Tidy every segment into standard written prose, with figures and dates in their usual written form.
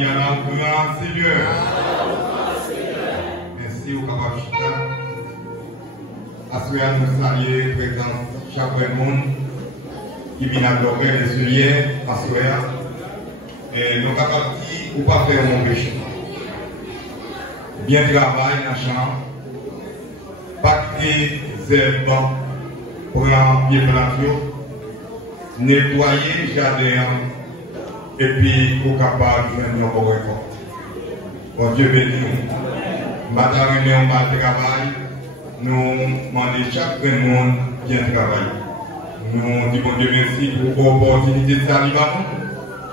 dire à notre grand Seigneur. Merci au capable Chita. Assurez à nous saluer présence chaque monde qui vient adorer les sujets, assurez. Et nous capables ou pas faire mon péché. Bien travailler dans la chambre. Pas quitter zèbre pour un pied planture. Nettoyer le jardin. Et puis, au capable de faire nos récoltes. Bon Dieu bénit nous. Madame, nous avons mal travail. Nous demandons chaque monde bien travailler. Nous disons bon Dieu merci pour l'opportunité de saluer.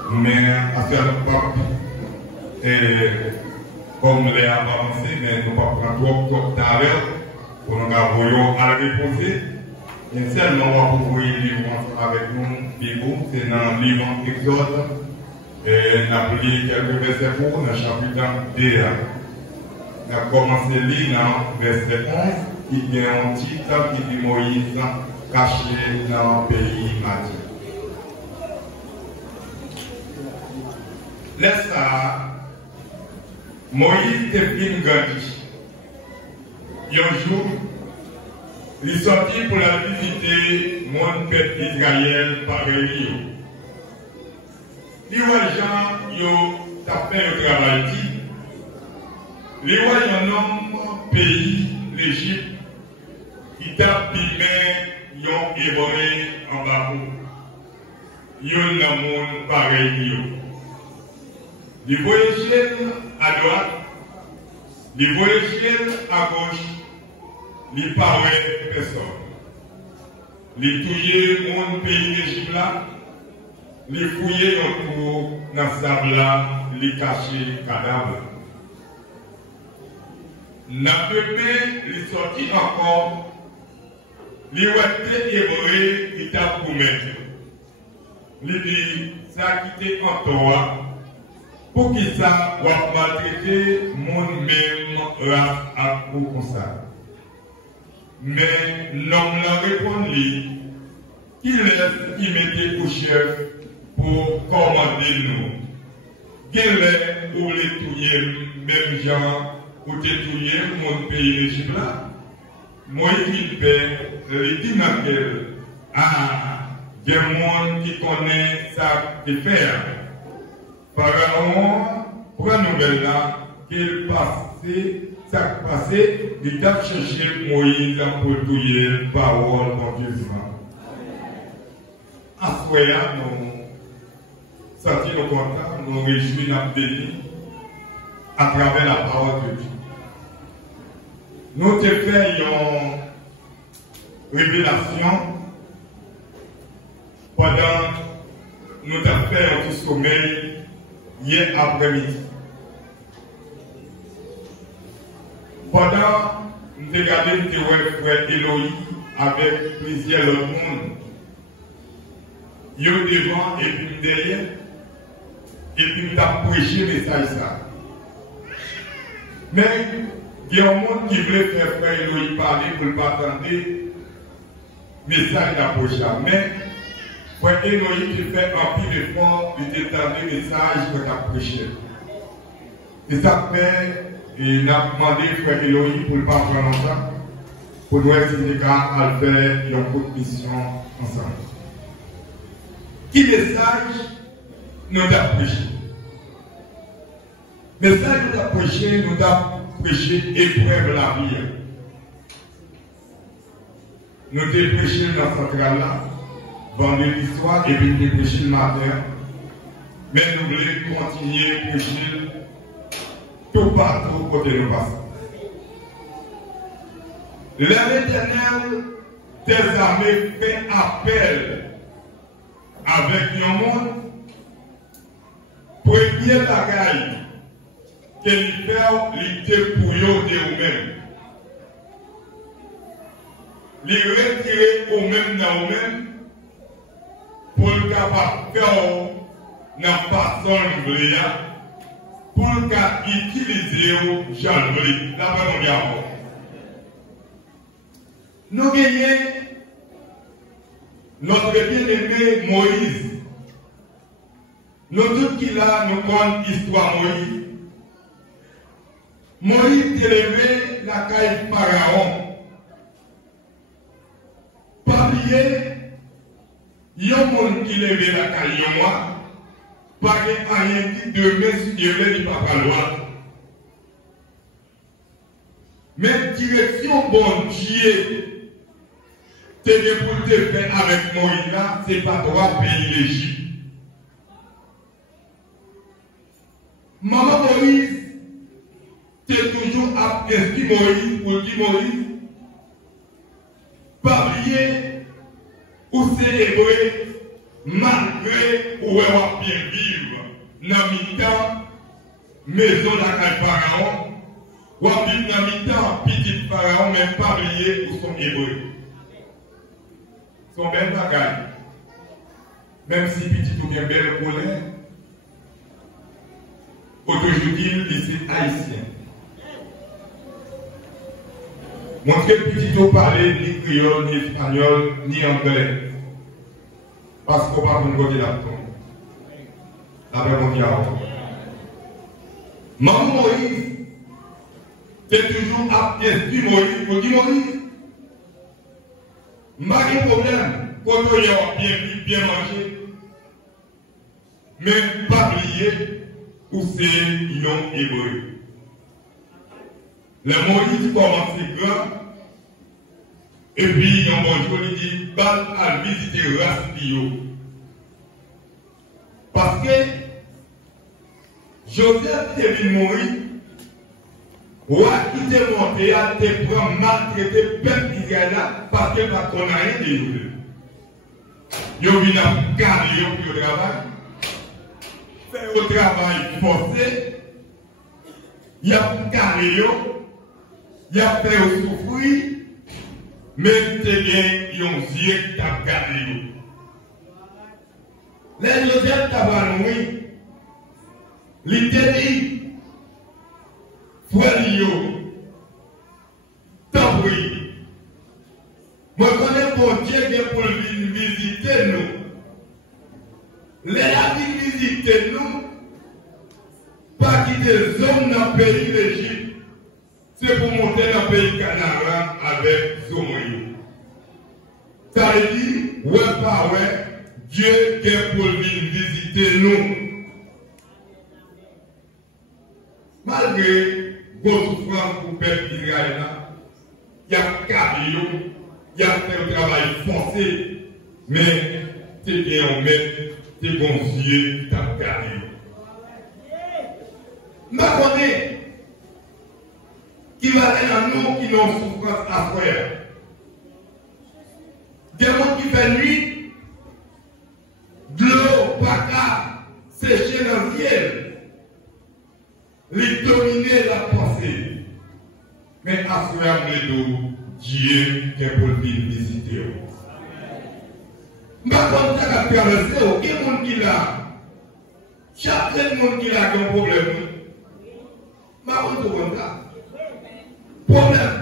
Mais à ce moment et comme les a avancé, mais nous ne pouvons pas prendre trop de temps pour nous envoyer à la réponse. Et seulement, on va pouvoir lire avec nous, c'est dans le livre Exode. Et nous avons lu quelques versets pour dans le chapitre 2. On a commencé à lire dans le verset 11, qui est un titre qui dit Moïse caché dans le pays Madian. Laisse ça, Moïse est venu grandir. Un jour, il est sorti pour la visiter mon peuple Israël par Élie. Les gens qui ont fait le travail. Les rois un homme pays, l'Égypte, qui t'a pimé, ils ont évolué en bas. Ils ont un monde pareil. Les voyager à droite, les voyager à gauche, les parler personne. Les touiller mon pays d'Égypte là, les fouiller autour dans le sable là, les cacher cadavres. N'a peuplé, les sorti encore, les ouatés évolués, ils tapent pour mettre. Les dit, ça a quitté en toi. Pour qui ça va maltraiter mon même race à pour comme ça. Mais l'homme l'a répondu qu'il mettait au chef pour commander nous. Qu'il est pour les touiller, même gens, pour détruire mon pays l'Égypte là. Moi, il fait, il dit il y a un monde qui connaît ça de faire. Pharaon, pour la nouvelle là, qu'il passait, ça passait, il a cherché Moïse pour touiller parole dans Dieu. À ce moment-là, nous sentis nos contents, nous réjouis, nous bénis à travers la parole de Dieu. Nous te faisons révélation pendant nous avons fait un petit sommeil hier après-midi. Pendant nous avons regardé le frère Eloï avec plusieurs autres monde. Ils sont devant et puis derrière. Et puis nous avons prêché le message ça. Mais il y a un monde qui voulait faire frère Eloï parler pour ne pas attendre le message d'approche là. Mais frère Eloï qui fait un peu d'effort de t'étendre le message que tu as prêché. Et ça fait, il a demandé frère Eloï pour ne pas prendre ça, pour nous expliquer à faire une courte mission ensemble. Qui message nous a prêché? Message nous a prêché, nous a prêché épreuve la vie. Nous avons prêché dans ce central là, vendredi soir, et puis nous avons prêché le matin. Mais nous voulons continuer à prêcher tout partout côté nous passons. L'Éternel des armées fait appel avec un monde. Premier bagaille qu'il fait, il pour eux de vous-même. Les retirer au même dans eux-mêmes pour le capable faire dans façon de pour le cas utiliser Jean-Louis. Là-bas, nous avons. Nous gagnons notre bien-aimé Moïse Nous tous qui là, nous connaissons l'histoire Moïse. Moïse est levé la caille Pharaon. Pas oublier, il y a un monde qui levé la caille moi. Pas rien dit demain si Dieu veut, il ne va pas loin. Mais direction bon Dieu, c'est pour te faire avec Moïse là, c'est pas droit pays l'Égypte. Maman Moïse, c'est toujours à esprit Moïse pour dire Moïse, pas oublier où c'est hébreu, malgré où elle va bien vivre dans mi-temps, maison de la Pharaon, ou à vivre dans mi-temps, petit Pharaon, même pas oublier où sont hébreux. Son bel bagage. Même si petit ou bien belle colère, aujourd'hui, c'est haïtien. Montrer petit ou parler ni créole, ni espagnol, ni anglais. Parce qu'on va vous côté là-dedans. Avec mon diable. Maman Moïse, c'est toujours à esprit Moïse. Pour dire Moïse, pas de problème. Quand on y a bien vu, bien mangé. Mais pas oublier où c'est non hébreu. Le Moïse commence grand. Et puis, un bonjour, il dit, balle à visiter Raspio. Parce que Joseph est venu mourir. Roi qui t'est monté à te prendre maltraité peuple Israël parce que pas qu'on a rien de nous. Ils viennent à garder au travail, faire au travail forcé, il a garé, il a fait au souffrir, mais c'est bien, ils ont dit qu'il a gardé. Les Joseph Tabaroui, l'Italie, Frélio, Tambri. Moi, je connais mon Dieu qui est pour visiter nous. Les amis visiter nous, pas quitter zone dans le pays d'Égypte, c'est pour monter dans le pays Canara avec Zomoyo. Ça veut dire, ouais, pas ouais, Dieu qui est pour visiter nous. Malgré vos souffrances pour le peuple d'Israël, il y a cardio, il y a fait un travail forcé, mais c'est bien on met tes bons yeux dans le cardio. Je connais qui va aller dans nous qui n'ont souffrance à faire. Des gens qui font nuit, de l'eau, pas qu'à sécher dans le ciel. Les dominer la pensée. Mais à ce moment-là, Dieu est pour venir visiter. Je ne sais pas si ça a traversé, il y a des gens qui l'a. Chaque monde qui a un problème. Je ne sais pas si ça. Problème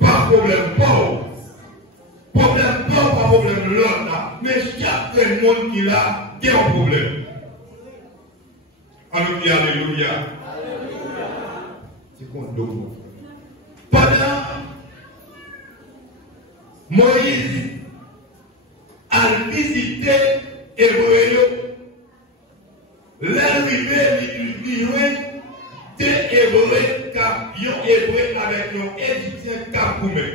pas problème pauvre. Problème pauvre, pas problème de l'autre. Mais chaque monde qui a un problème. Alléluia, alléluia. C'est quoi l'eau? Pendant Moïse a visité Hébreu, l'arrivée des Hébreux avec nos Égyptiens Kapoumé.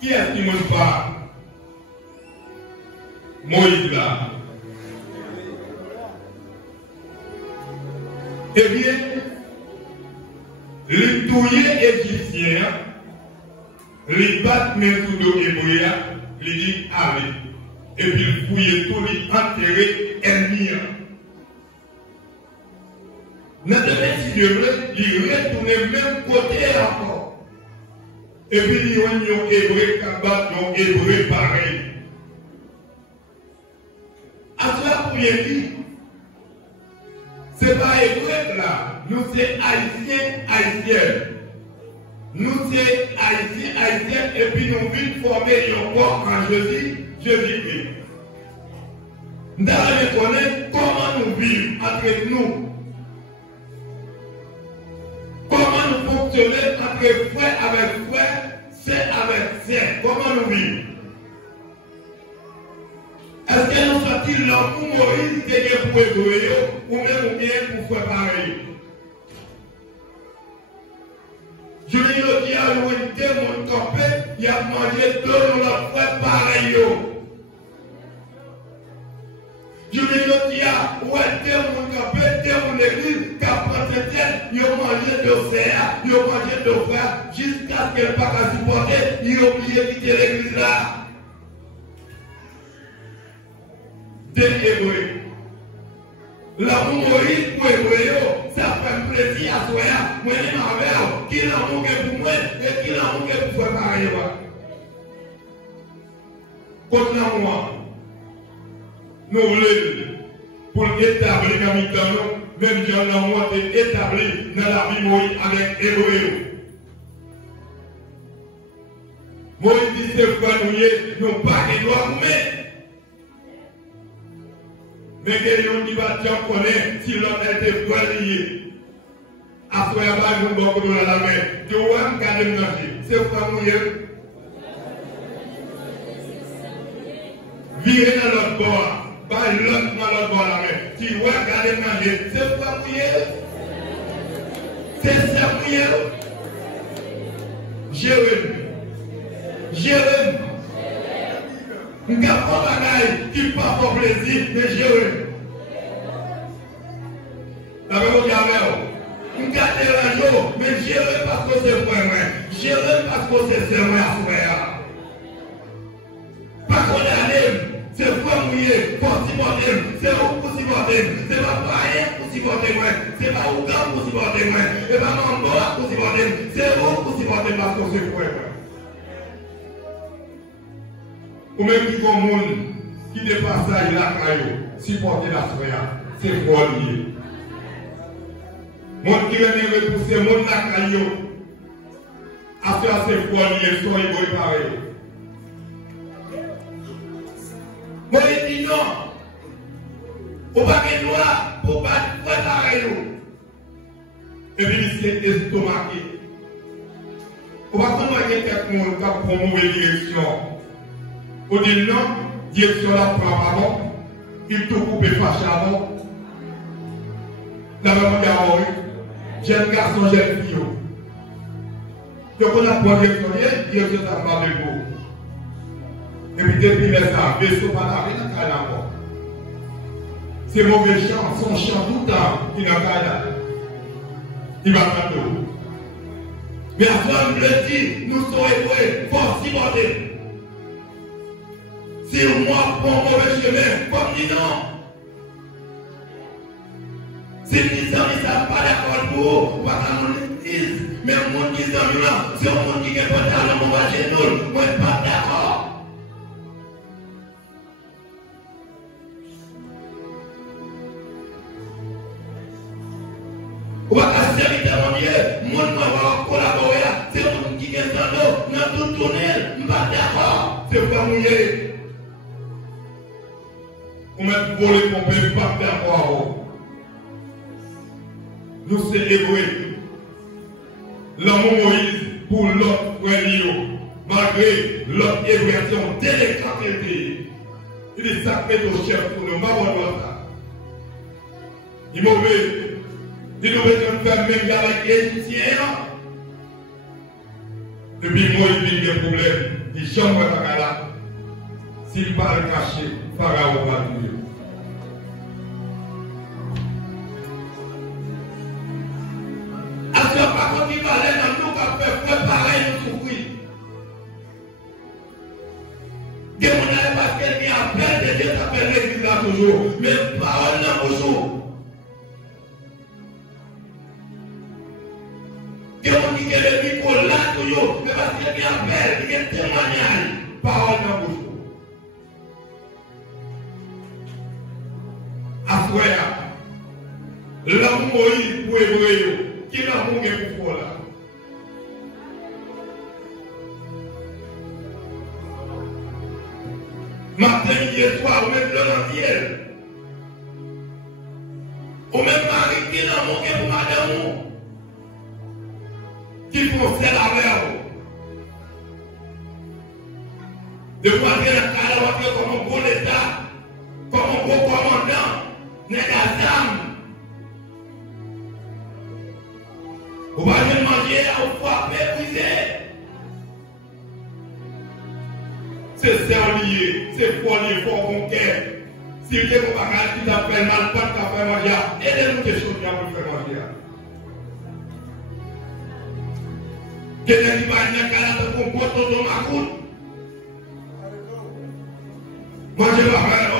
Qui est-ce qui me parle? Moïse là. Eh bien, les touillés égyptiens, les battent mes sous hébreux, les disent allez. Et puis ils fouillent tout, les enterrés ennemis. Dans le Dieu, ils retournent même côté encore. Et puis ils ont un hébreu qui bat un hébreu pareil. À cela, pour y dire, c'est pas hébreu là, nous c'est haïtiens, haïtiens. Nous c'est haïtiens, haïtiens, et puis nous venons former un corps en Jésus, Jésus-Christ. Nous allons connaître comment nous vivons entre nous. Comment nous fonctionnons entre frère avec frère, c'est avec c'est. Comment nous vivons? Est-ce que nous sommes l'amour Moïse qui est pour Hébreu ou même bien pour faire pareil? Je veux dire qu'il y a une démon campé, il a mangé deux de notre frère pareil. Je veux dire qu'il y a un démon campé, démon l'église, qui a pris il a mangé de frères, il a mangé de frères, jusqu'à ce qu'elle ne pas supporter, il a oublié de quitter l'église là. Des Hébreux. L'amour Moïse pour Hébreux, ça fait plaisir à soi. Moi, je m'en qui l'amour est pour moi et qui l'amour est pour faire pareil. Contre moi, nous voulons pour établir dans nous, même si on a établi dans la vie Moïse avec Hébreux. Moïse dit c'est frère nous pas de droit nous mettre. Mais quelqu'un qui va dire qu'on est, si l'homme était lié, après avoir nous beaucoup de la main, tu vas regarder le manger. C'est quoi mouiller? Virer dans l'autre bord, pas l'autre dans l'autre bord la main. Tu vas regarder le manger. C'est quoi mouiller? C'est ça mouiller? Jérémie. Nous n'avons pas de bagaille qui pas pour plaisir, mais Jérémie. La même chose nous avons la joie, mais Jérémie parce que c'est frère. Jérémie parce que c'est frère. Pas qu'on est c'est frère mouillé, pour supporter, c'est où pour supporter, c'est pas pareil pour supporter moi, c'est pas Ougan pour supporter moi, c'est pas Mamboa pour supporter, c'est où pour supporter parce que c'est frère. Ou même qui comme monde qui dépasse ça, il a caillou, supporter la frère, c'est fort lié. Monde qui vient repousser, monde la caillou, à faire ses fort lié, soit il va pareil. Moi, je dis non. Ou pas que droit pour pas pareil. Et puis, c'est estomaqué. Ou pas comment il y a quelqu'un qui a pour mauvaise direction. On dit non, direction la prend avant, il te coupe et fâche avant. La même chose, jeune garçon, jeune fille. Donc on a pour direction ça va de vous. Et puis depuis les ça, vaisseau pas la vie dans la c'est mauvais chant, son chant tout le temps qui n'a pas là. Il va faire tout. Mais avant de le dire, nous sommes hébreux, faut s'y porter. Si moi prends mauvais chemin, comme dit non. Si les gens ne sont pas d'accord pour vous, pas qu'on le dise. Mais le monde qui est dans le là, c'est un monde qui est pas dans le monde chez nous, moi je suis pas d'accord. Ou pas qu'à servir mon Dieu, monde va collaborer, c'est un monde qui est dans le tout tourner, je ne suis pas d'accord. C'est pas mouillé. Ou même pour les pomper, pas d'accord. Nous célébrons l'amour Moïse pour l'autre frère, malgré l'autre éversion délicate. Il est sacré au chef pour le Mabonota. Il est mauvais. Il nous veut faire même avec les Égyptiens. Et puis Moïse vit des problèmes. Il chambre à la s'il parle caché, Pharaon va tuer. Alors, par contre, il parlait dans nous qu'à faire pareil, nous souffrir. Que mon âme parce qu'elle vient à peine de Dieu s'appelle l'église là toujours. Mais parole dans toujours. Que mon dit que le micro là toujours. Mais parce qu'elle vient à peine, il y a un témoignage. Parole dans toujours. Après, l'amour Moïse pour Hébreu, qui l'amour est pour là. Matin, hier soir, même le ciel, Ou même mari qui n'a pas pour madame, qui font celle avec vous. De voir que la carrière comme un bon état, comme un bon commandant, n'est pas d'âme. Vous allez manger, vous frapper, briser. C'est lié, c'est folie, faut qu'on ait. Si vous avez un bagage qui t'appelle mal, pas de faire manger, aidez-nous des choses pour faire manger. Quelqu'un qui va venir à la compote dans ma route. Manger la main, oh,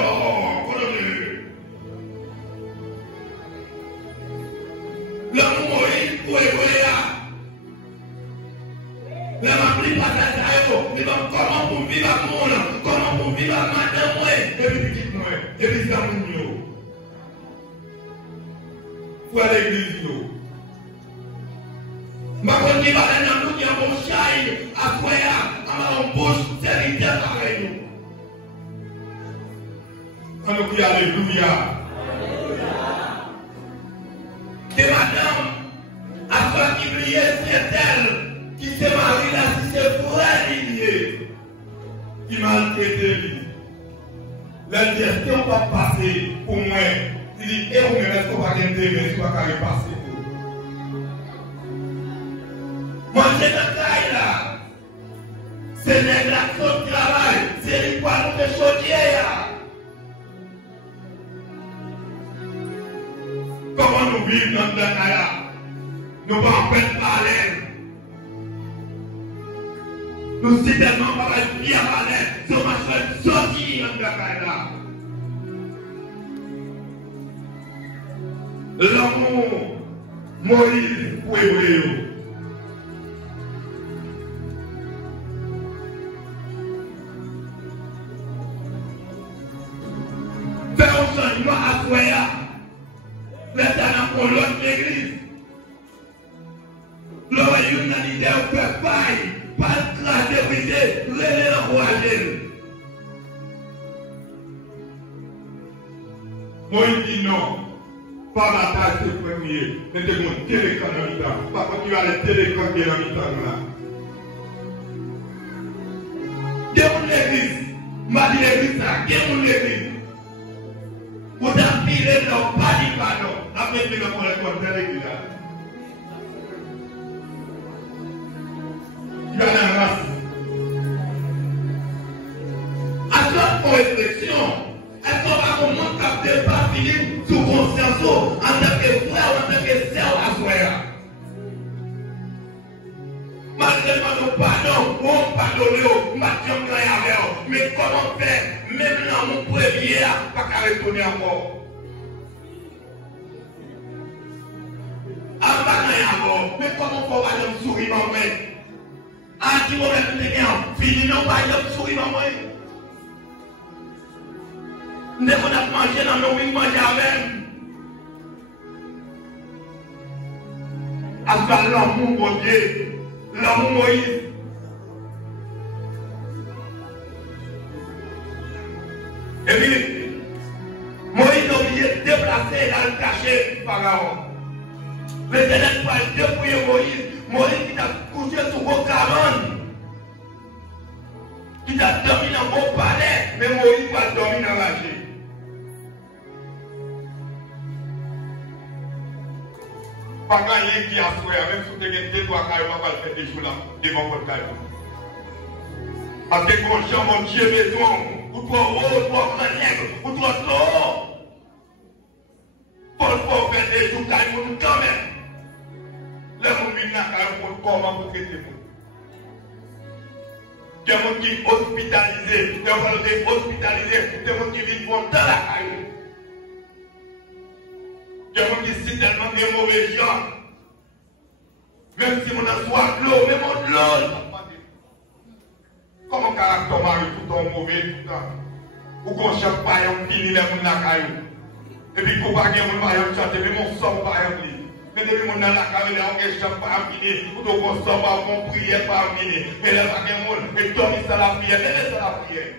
l'amour Moïse, où est la mamie pas ça, mais comment pour vivre à mon comment pour vivre à madame, et puis petite moi, et puis ça mon pour aller à l'église. Ma bonne qui va aller dans nous, qui a mon chai, à quoi, à ma bouche, c'est l'idée pareil. On nous crie alléluia. Et madame, à quoi qui brillait, c'est elle. Qui se marie là, si c'est pour elle lié, qui maltraité lui. La gestion va passer pour moi. Il dit, et vous me laissez pas d'intérêt, soit qu'elle est passée pour vous. Manger dans la là, c'est l'action de travail, c'est les poids de chaudier. Comment nous vivons dans le là? Nous ne pouvons pas parler. Nous sommes tellement pas bien à l'aise, nous sommes sortis dans le là. L'amour, Moïse, pour Hébreu. Faire un changement à Soya, maintenant pour l'autre église. L'oreille n'a l'idée au fait paille. Pas de craser, briser, relais l'envoyer. Moi, il dit non. Pas bataille, c'est le premier. Mais c'est mon téléphone en mi-temps. Par contre, tu vas le téléphone qui est en mi-temps là. Qui est mon église? M'a dit l'église ça. Qui est mon église? Vous avez pilé non, pas dit pardon. Après, tu vas pour le compte de l'église là. À notre réflexion, est-ce qu'on va comment capter par Philippe sous conscience en tant que frère ou en tant que sœur à soi? Malgré nous pardon, on pardonne, mais comment faire, même dans mon premier, pas qu'à retourner encore? Mais comment faut pas me sourire en main? Ah, tu vas mettre les gars, fini non pas de sourire en main. Nous avons mangé dans nos vies, manger avec. Après l'amour, mon Dieu, l'amour Moïse. Et puis, Moïse est obligé de déplacer dans le cachet Pharaon. Les élèves vont dépouiller Moïse. Moïse qui a couché sur vos cabanes. Qui a dormi dans vos palais. Mais Moïse va dormir dans la vie. Pas gagner qui a souhaité, même si vous avez des doigts, on va faire des jours là, devant votre caillou. Parce que quand mon Dieu besoin, ou toi haut, ou toi nègre, ou toi haut. Pour faire des jours caillou, quand même. Les gens qui ont comment vous traiter vous. Des gens qui sont hospitalisés, des gens qui sont hospitalisés, des gens qui vivent dans la caille. Des gens qui sont tellement des mauvais gens. Même si on a soit l'eau, même on de l'eau. Comment caractère mari tout en mauvais tout le temps. Ou qu'on cherche pas un fini les gens dans la caille. Et puis qu'on va gagner mon mari chanter, mais mon sang pas un fini. Mais depuis mon dans la caméra, on ne cherche pas à finir, ou donc on sort pas, on prière pas à finir. Mais là, ça y monde, mais dormir ça la prière, mais ça la prière.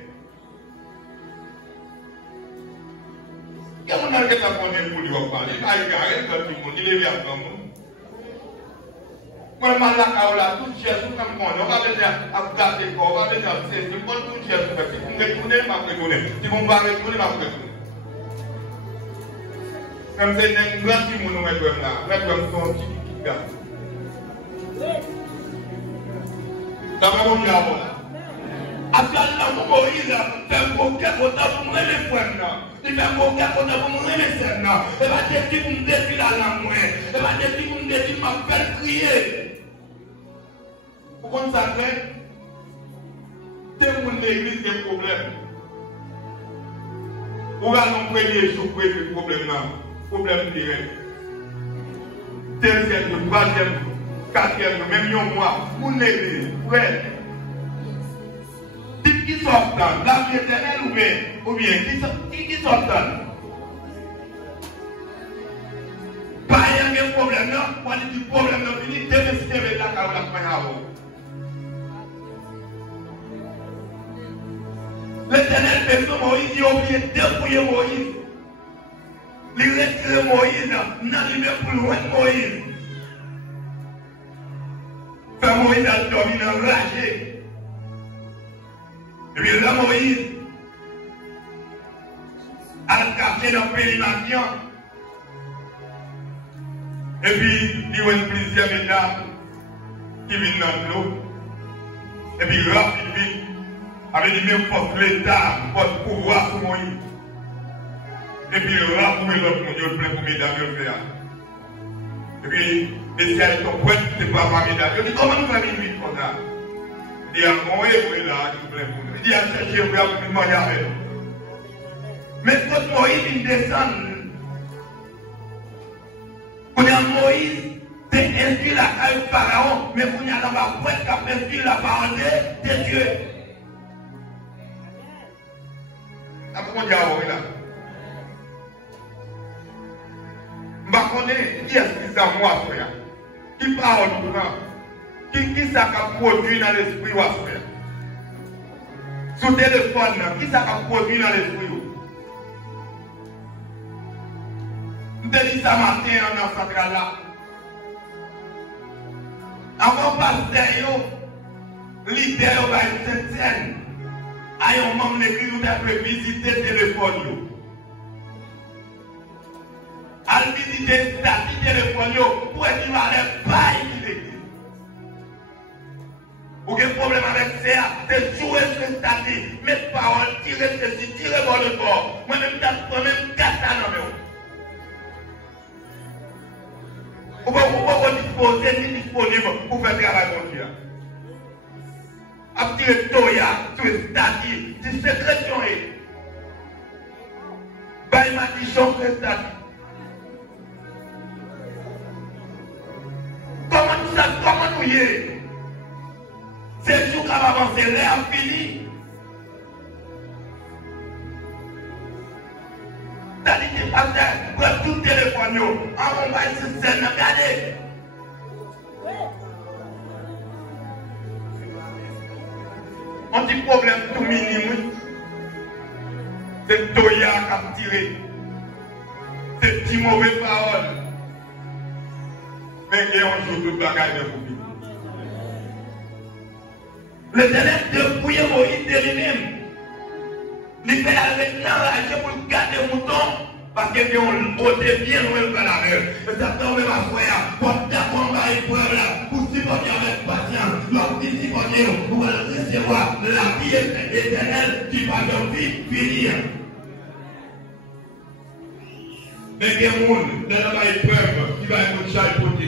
Il y a un monde qui a parlé pour lui parler. Il a égaré quand tout le monde, il est bien comme moi. Moi, je suis là, tout le monde, comme moi, on va venir à garder le corps, on va venir à faire, tout le monde, tout le monde, si vous me retournez, je vais retourner. Si vous ne me retournez, je vais retourner. Comme c'est un grand qui nous met là, mettre son petit gars. Ça va vous dire là. Actuellement, Moïse fait un bouquet pour mourir les poèmes. Il fait un bouquet pour mourir les scènes. Il va dire que vous me défilez la langue. Il va dire que vous me défilez ma belle crier. Pourquoi ça fait? C'est pour l'église des problèmes. Pour allons premier jour pour le problème là. Problème direct. Deuxième, troisième, quatrième, même un mois. Pour l'église, ouais. Qui sort dans la vie éternelle ou bien qui sort dans? Pas un problème là, on dit du problème là, fini, dévestir avec la carrière la fin à vous. L'éternel fait ça, Moïse, il a oublié de dépouiller Moïse. Il retire Moïse, n'arrive plus loin de Moïse. Fait Moïse a dormi enragé. Et puis là, Moïse a caché dans le périmation. Et puis, il y a une plusieurs étapes qui viennent dans l'eau. Et puis, rapidement, avec les mêmes forces de l'État, votre pouvoir sur Moïse. Et puis, rapidement, l'autre monde, plein pour mesdames, le faire. Et puis, les ciels sont prêts, c'est pas ma mesdames. Je dis, comment nous allons vivre comme ça? Il dit, à mon héros là, il dit, à chercher, vous avez pu manger avec. Mais quand Moïse, il descend, quand Moïse, c'est inspiré la caille Pharaon, mais quand il y a la pointe qui a inspiré la parole de Dieu. Après, on dit, ah oui, là. Je ne connais pas qui est-ce qui s'en moi, frère. Qui parle pour moi. Qui ça a produit dans l'esprit, frère? Sous téléphone, qui ça a produit dans l'esprit? Nous te dit ça matin dans la centrale là. Avant pasteur, leader va être Saint-Saëns. Aïe, on m'a écrit nous avons visiter le téléphone. À visiter le téléphone pour être qu'il va pas l'église. Ou quel problème avec ça, c'est jouer sur le statut, mettre parole, tirer ceci, tirer bon le corps. Moi-même, moi-même, 4 ans. Vous pouvez vous disposer, disponible pour faire travail pour Dieu. Après tirer Toya sur le statut, c'est secrétion. Bah, il m'a dit, sur le statut. Comment nous y est? C'est tout qu'on va avancer, l'air fini. C'est-à-dire que pasteur, pour tout téléphone, on va se scène, regardez. On dit problème tout minime. C'est Toya qui a tiré. C'est petit mauvais paroles. Mais il y a un jour de bagaille de vous. Le L'éternel dépouillait Moïse de lui-même. Il fait avec l'enragé pour garder le mouton. Parce que on ôtait bien loin de la mer. Et ça tombe ma frère. Pour t'accompagner épreuve là. Pour supporter avec patience. Lorsqu'il supporter, pour recevoir la vie éternelle qui va de vie finir. Mais il y a des gens dans la épreuve qui va être chapeauté.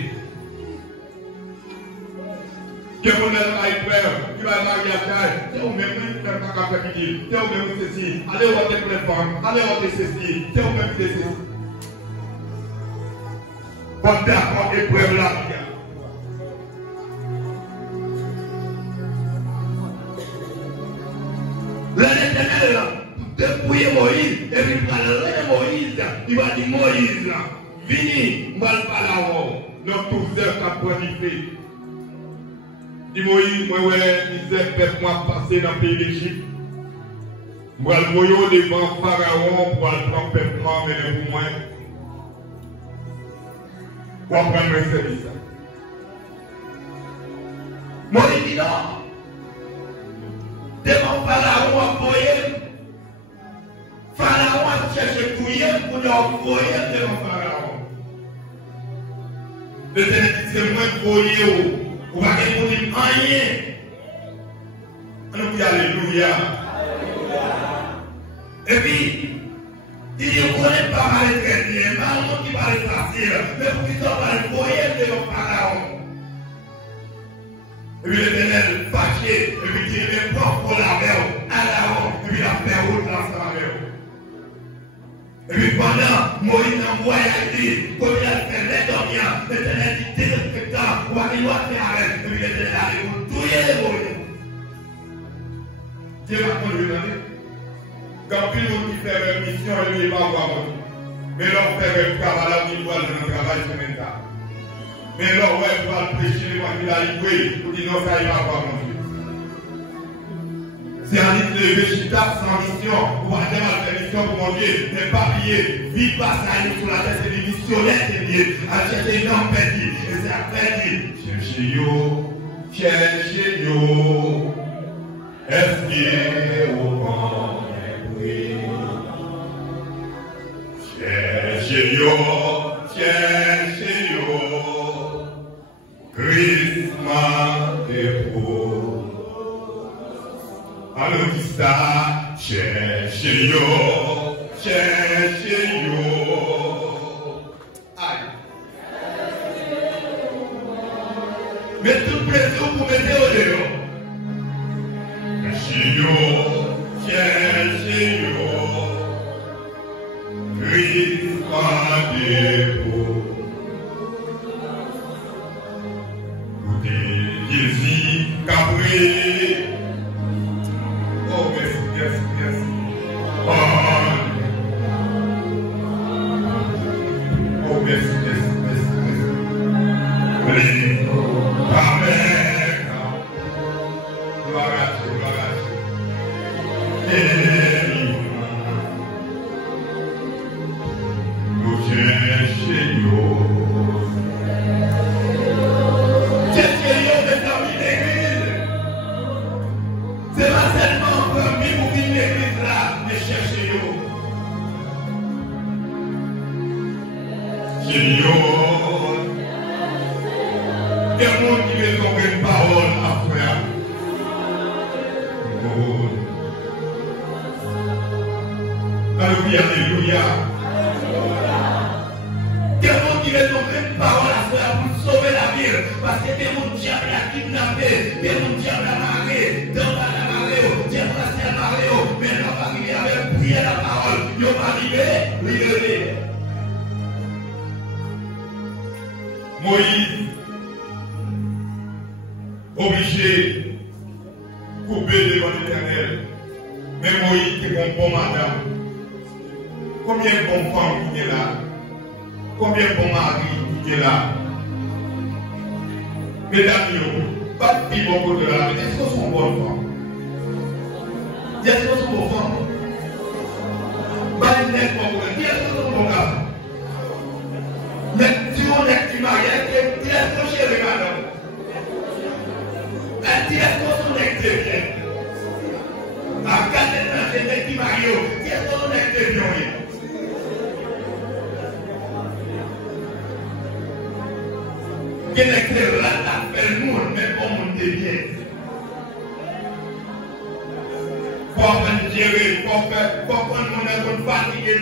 Que vous n'avez pas épreuve, qui va marier à taille. C'est vous-même qui ne faites pas qu'à finir. C'est vous-même qui ceci. Allez voir les femmes. Allez voir ceci. C'est vous-même qui ceci. Quand tu as épreuve là, l'Éternel, dépouiller Moïse, et puis il va le Moïse. Il va dire Moïse, viens, moi le parler. Nous tous heures qu'à planifier. Dit Moïse, moi, ouais, il disait, faites-moi passer dans le pays d'Égypte. Moi, le voyons devant Pharaon pour le prendre peuple mener pour moi. Pour apprendre le service. Moi, il dit non. Devant Pharaon, envoyé. Pharaon a cherché couiller pour nous envoyer devant Pharaon. Le Seigneur dit c'est moi qui voyez. Vous ne pouvez pas dire rien. On dit alléluia. Et puis, il ne connaît pas mal très bien, mais un monde qui parle facile, mais pour qu'ils soient pas le foyer devant Pharaon. Et puis l'Éternel fâché, et puis il met propre la mer à l'avant, et puis la fait route dans sa mer. Et puis pendant, Moïse envoie à lui, comme il a fait l'étonnant, l'Éternel dit désinfectant, ou à lui faire arrêt, et puis l'Éternel arrive pour touiller les Moïse. Dieu va conduire. Quand tout le monde qui fait une mission, il n'est pas voir. Mais l'on fait un travail, il doit le travail sur le tas. Mais l'on va prêcher, il va libre, pour dire non, ça il va voir mon Dieu. C'est un livre de Véchita sans mission, pour aller à la mission pour mon Dieu, n'est pas lié. Vive pas ça, il sur la tête, c'est des missionnaires, c'est lié. À chercher une homme perdu, et c'est à perdu. Cherchez yo, est-ce qu'il est au vent? Cherchez-yo, Christmas dépôt. Alors qui ça? Cherchez-yo. Aïe. Mais tout plaisir pour mettre au dehors. Cherchez-yo. Christmas dépôt. Jésus, Cabré. Oh, merci. Oh, merci. Amen. Gloire à Dieu. Alléluia. Des gens qui veulent donner une parole à faire pour sauver la ville. Parce que des gens qui ont kidnappé, des gens qui ont amarré, dans la marée, des gens qui ont amarré, mais ils n'ont pas arrivé avec prier la parole. Ils n'ont pas arrivé, libéré. Moïse, obligé, coupé devant l'Éternel. Mais Moïse, c'est mon bon madame. Combien de bons femmes qui sont là? Combien de bons maris qui sont là? Mesdames, pas de filles beaucoup de là, mais est-ce que ce sont bonnes femmes? Est-ce que ce sont bonnes femmes? Pas de nez pour vous. Est-ce que ce sont bonnes femmes? Mais si on est qui marie, est-ce que chez les madame? Est-ce que son ex est bien? À 4 ans, c'est qui marie, est-ce que son ex est bien? Qui n'est que là, la fait nous, mais comme on devient. Pour faire gérer, pour prendre mon œuvre fatigué.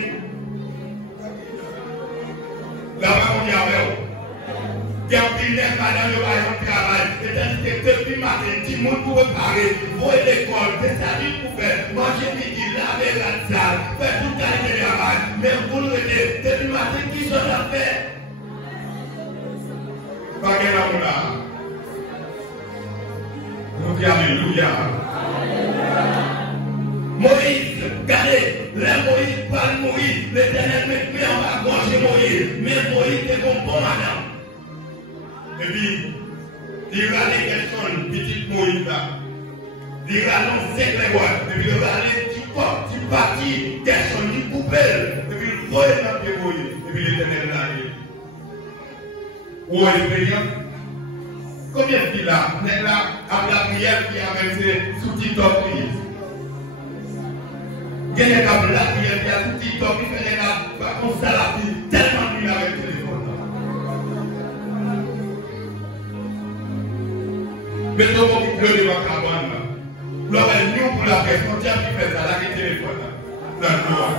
Là-bas, on y a vu. Il y a un petit madame, il y a un travail. C'est-à-dire que depuis matin, tout le monde pour préparer, pour l'école, c'est ça qu'il faut faire. Manger midi, laver la salle, faire tout le travail. Mais vous le voyez, depuis matin, qui sont là faire? Alléluia. Moïse, regardez, là Moïse parle Moïse, l'Éternel met en va gorger Moïse, mais Moïse est comme bon madame. Et puis, il va aller personne, petite Moïse là. Il va annoncer les voix, et puis il va aller du corps, parti, question qui coupe, et puis il faut être dans le et puis l'éternel l'a dit. Ou expérience? Combien de là, n'est là, à la prière qui a versé sous TikTok? Il y a la prière qui a sous TikTok, il fait là, par contre, ça l'a dit tellement lui avec le téléphone. Mettons mon bleu devant Cabane. L'homme est nous pour la paix. Quand tu as fait ça, là, le téléphone. Dans le noir.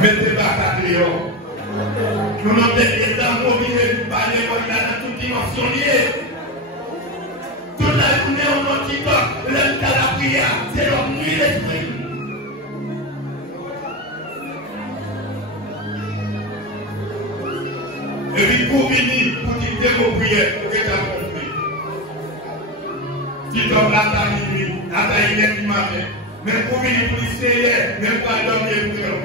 Mettez pas ça dehors. Nous n'avons des amours qui par les moyens dans toute dimension liée. Toute la journée, on a dit que l'heure de la prière, c'est leur nuit l'esprit. Et puis pour venir, pour dire vos prières, pour que tu as compris. Tu tombes là, tu as minuit, tu as une heure du matin. Mais pour venir, pour essayer, même pas dormir pour eux.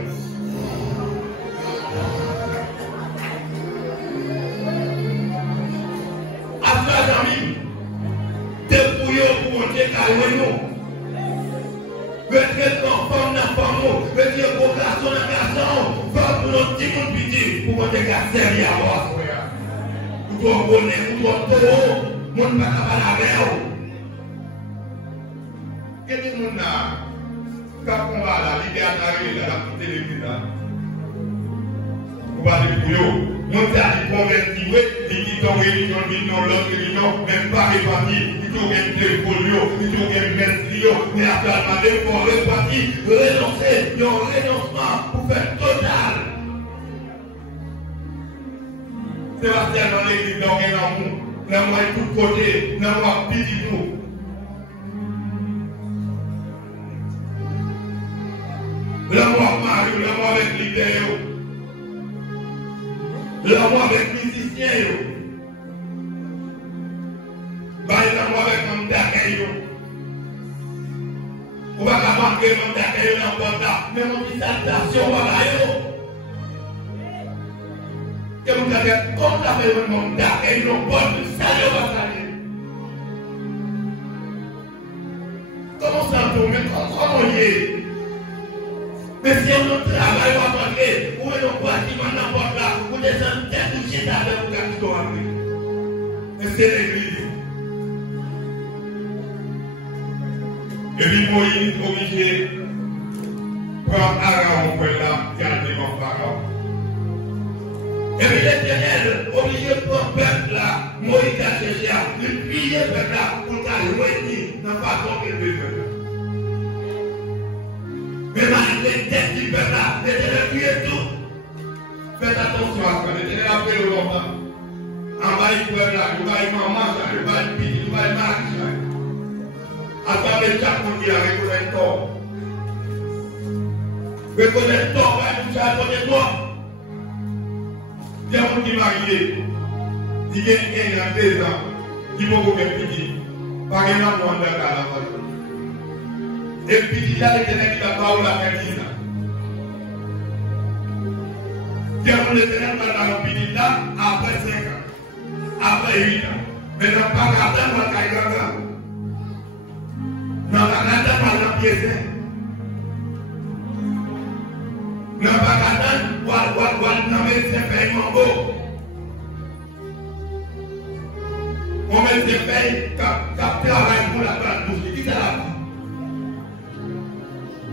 Après, amis, débrouillons pour monter calmer nous. Retraite femme dans femme, retraite pour garçon dans garçon, va pour notre petit monde petit, pour monter garçon à moi. Pour toi, bonnet, pour toi, taureau, mon pas capable à faire. Qu'est-ce que nous avons? Quand on va là, l'idée à l'arrivée, la télévision là. On va dire pour eux. Mon tas de convertis, ils qui ont religion, ils ont l'autre religion, même pas répartis, ils ont gagné polio, ils ont gagné mestrio, mais actuellement, ils vont répartir, renoncer, ils ont renoncement pour faire total. Sébastien dans l'église, dans un amour, l'amour est tout côté, l'amour est petit tout. L'amour Mario, l'amour avec l'idée. L'amour avec les musiciens, l'amour avec mon d'accueil. On va pas manquer mon d'accueil dans le portable, mais mon dissertation va là. Et vous avez comme ça fait mon d'accueil, non pas de salut va saluer. Comment ça tourne? Comment on y est? Mais si on travaille à parler, où est le bâtiment n'importe là, où des gens touchés avec vous qui sont appris. Mais c'est l'église. Et puis Moïse obligé de prendre Aaron pour là, garder mon pharaon. Et puis l'Éternel obligé de prendre peuple là, Moïse a cherché à lui plier peuple là pour t'allouer dans la façon qu'il veut faire. Mais les têtes du peuple là, l'Éternel tuer tout. Faites attention à ça, l'Éternel a fait le longtemps. En bas du peuple là, il va y maman, il va y piti, il va y marcher. À travers chaque monde qui a reconnaît tort. Reconnaître tort, va toucher à côté de toi. Il y a un monde qui m'a marié, il y a 2 ans, qui m'a beaucoup petit, par exemple, on a la voiture. Et puis, il y a l'Éternel qui n'a pas eu la fertile. Il y a l'Éternel qui a eu petit là après 5 ans, après 8 ans. Mais n'a pas gardé mon caïgaga. N'a pas gardé mon pièce. N'a pas gardé mon médecin paye mon beau. Mon médecin paye quand travaille pour la plate bouche. Qui ça la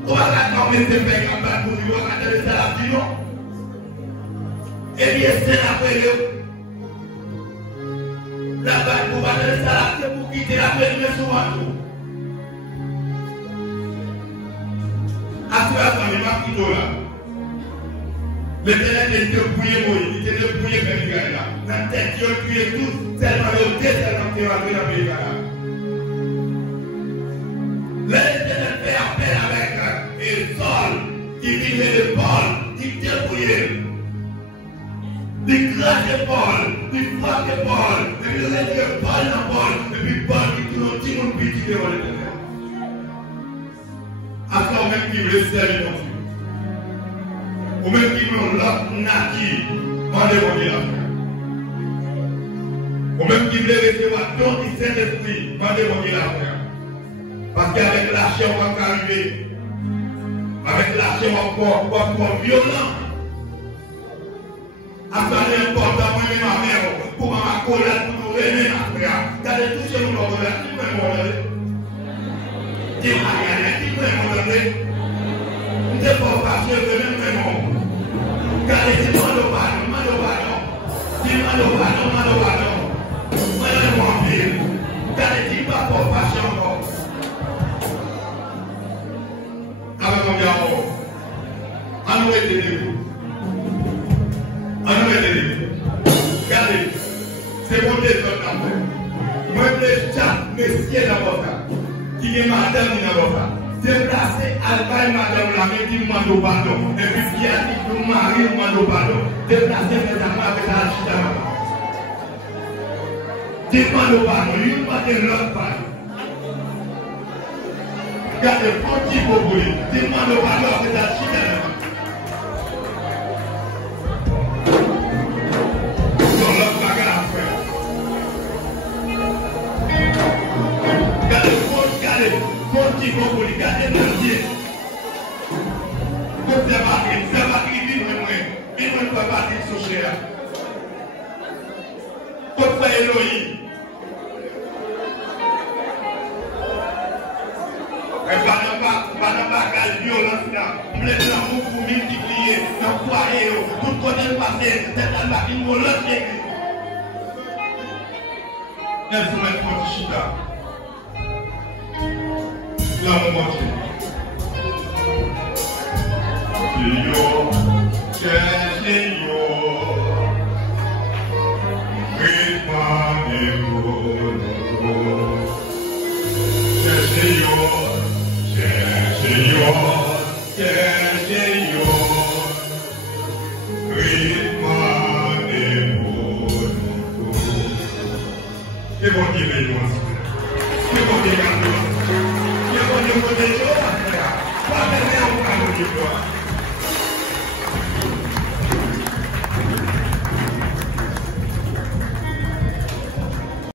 on va regarder médecin paye quand plate bouche. On va regarder ça la vie, non? Et bien, c'est la paix. La plate pour regarder ça la c'est pour quitter la paix, mais souvent tout. À ce moment-là, il m'a quitté là. L'Éternel était débrouillé, Moïse, il était débrouillé pour les gars là. Dans la tête, il a tué tous, tellement il était tellement qu'il a fait les gars là. L'Éternel fait appel avec Saul, qui vivait de Paul, qui débrouillait. Il craquait Paul, il frappait Paul, et puis il restait Paul dans Paul, et puis Paul qui tourne un petit monde petit devant l'Éternel. Encore même qui voulait servir mon Dieu. Ou même qui veut l'autre nature, on demande la Ou même qui voulait recevoir don du Saint-Esprit, demandez-moi qui l'a fait. Parce qu'avec la chair, on va arriver. Avec la chair, on va encore violent. Après, important, moi, ma mère, pour ma collègue, pour nous aimer, ma frère. T'allez toucher mon collègue, qui peut m'en dis-moi, qui peut m'en ne pas passer le même nom. Car les dis-moi le pardon. Dis-moi le pardon. Moi, je m'en vais. Car les dis-moi pour passer encore. Avec mon garçon, à nous aider. Regardez, c'est mon téléphone d'enfant. Moi, je chaque messieurs d'avocat, qui est madame d'avocat, déplacer Alba et madame la main qui demande pardon. Et puis qui a dit que mari demande pardon. Déplacer mes enfants avec la chita. Demande pardon, il demande l'autre pardon. Regardez, petit populi, demande pardon avec la chita. Qui vont vous regarder dans le pied. Vous avez appris, il ne peut pas dire sous cher. Pourquoi Elohim? Pas de violence là. Vous êtes là pour multiplier, dans foyer, tout côté le passé, c'est un bâtiment violent qui est. Elles sont les petits chita. La moitié. Seigneur, Seigneur, rythme des mots. Seigneur, rythme des mots. C'est bon qui est béni. C'est bon qui est béni.